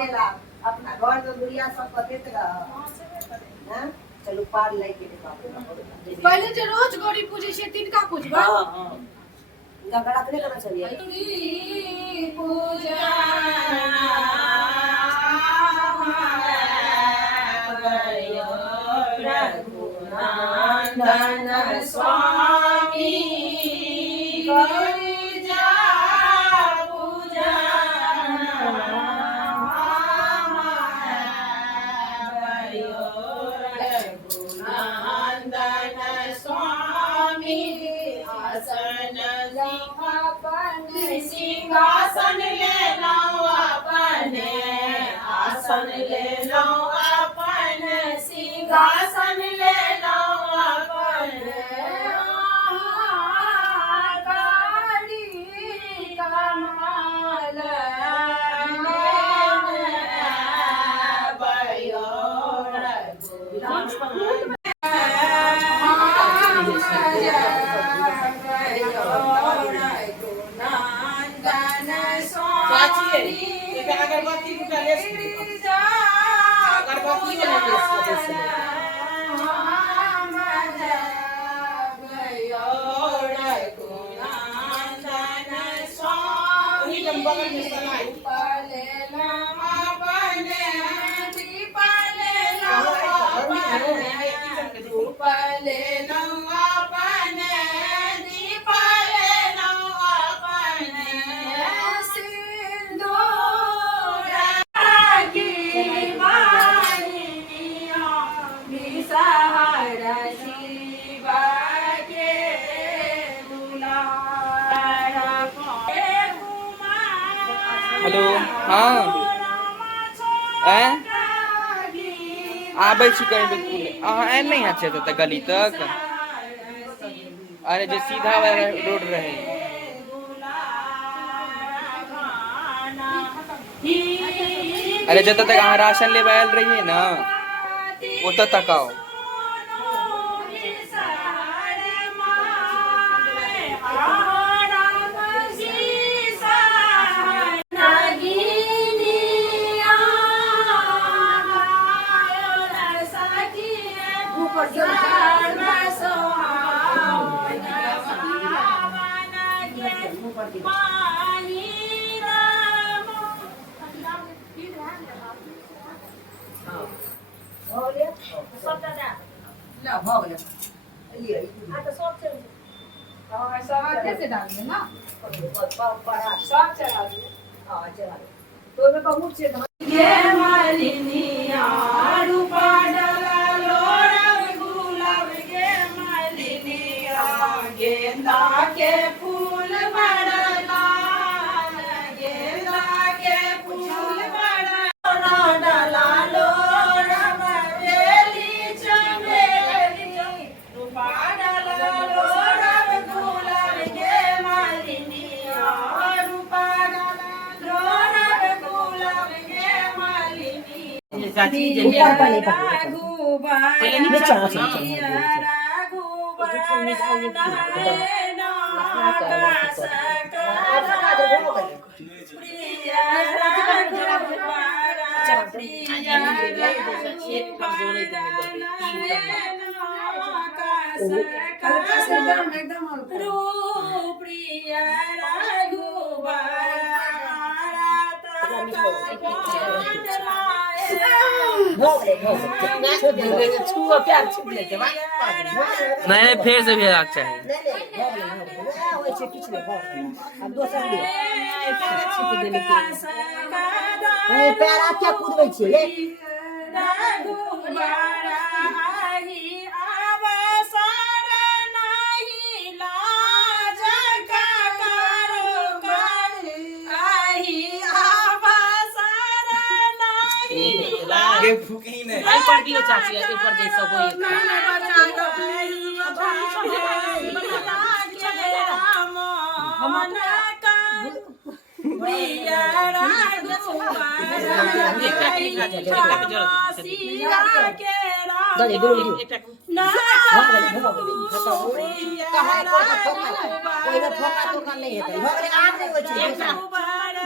गेला अपना घर में दुनिया सब बतेत रह हां चलो पार लाई के पहले जो रोज गौरी पूजे छे तिनका पूजबा हां हां झगड़ा करे करना चाहिए पूजा रघुनंदन स्वामी पूजा पूजा रघुनंदन स्वामी आसन सिंहासन ले लो अपने आसन ले लो अपने सिंहासन ले लो अपने गाड़ी कमाल भयो अगरबत्ती को ले अगरबत्ती को ले बगल में सलाई पाले लामा बने दीपाले लामा बने धूपाले लामा बने दीपाले लामा बने सिंदूर की वालिया बिसहारा शिवा के दुलारा हेलो हाँ आबै छी कहीं बिल्कुल अहाँ आयल नहीं अच्छे तक गली तक अरे जो सीधा वाला रोड रहे अरे जब तक अहाँ राशन ले आयल रहिए ना वो तक आओ कैसे डालेंगे ना सब चला दिए हां चला तो मैं बहुत से ये मालिनिया रूपा डाला लोरव गुलाब के मालिनिया गेंदा के फूल बड़ा लाल गेंदा के फूल बड़ा डाला लोरव बेली चमेली रूपा डाला लोरव गुलाब के मालिनिया रूपा डाला लोरव गुलाब के मालिनी चाची ऊपर पहले पहले नीचे नहीं फिर से भी आग चाहिए पैर क्या कूदबै छियै फूकी नहीं ऊपर दियो चाची ऊपर जैसा कोई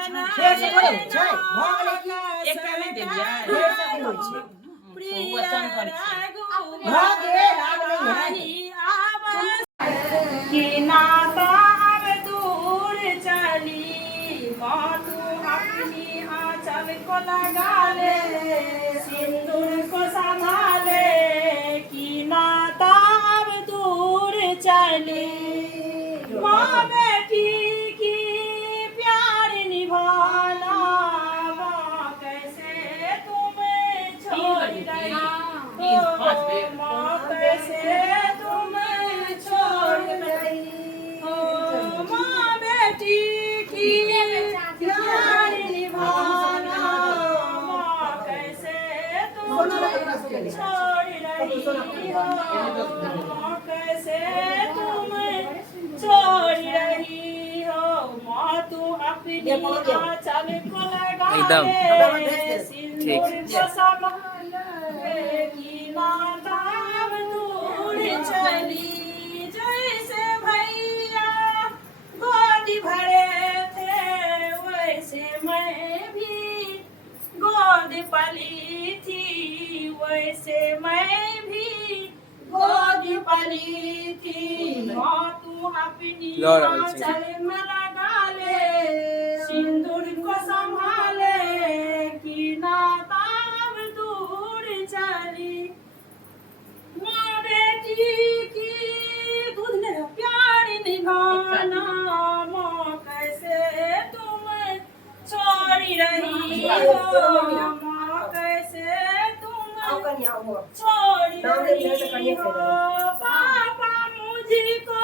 फेर से थोड़े होइ छै भऽ गेलै कि एकटा नहीं देलिए फेर से नहीं होइ छै वचन कर भऽ गेल आब नहीं है कि नाता अब दूर चली माँ तू अपनी आंचल को लगा ले सिंदूर को संभाले कि नाता अब दूर चली माँ बेटी की प्यार निभाना माँ कैसे तुम्हें छोड़ गई माँ कैसे तुम्हें छोड़ गई माँ बेटी की प्यार निभाना माँ कैसे तुम्हें छोड़ रही हो माँ कैसे तुम्हें छोड़ रही हो माँ तू अपनी आंचल को लगा एकदम। ले सिंदूर को संभाले कि नाता अब दूर चली जैसे भैया गोदी भरे थे वैसे मैं भी गोद पली थी वैसे मैं भी गोद पली थी माँ तू अपनी आंचल में लगा ले सिंदूर को संभाले कि नाता अब दूर चली माँ बेटी की दूध ले प्यार निभाना माँ कैसे तुम छोड़ रही हो माँ कैसे तुम कन्या हो छोड़ रही हो पापा मुझको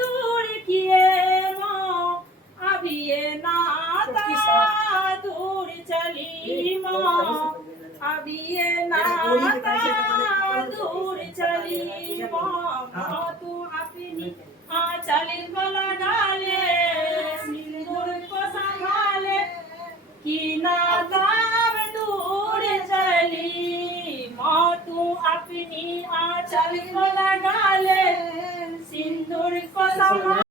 दूर किए माँ अब ये नाता दूर चली माँ अब ये नाता दूर चली माँ तू अपनी आंचल को लगा ले सिंदूर को संभाले कि नाता दूर चली माँ तू अपनी आंचल को लगा ले सिंदूर को संभाले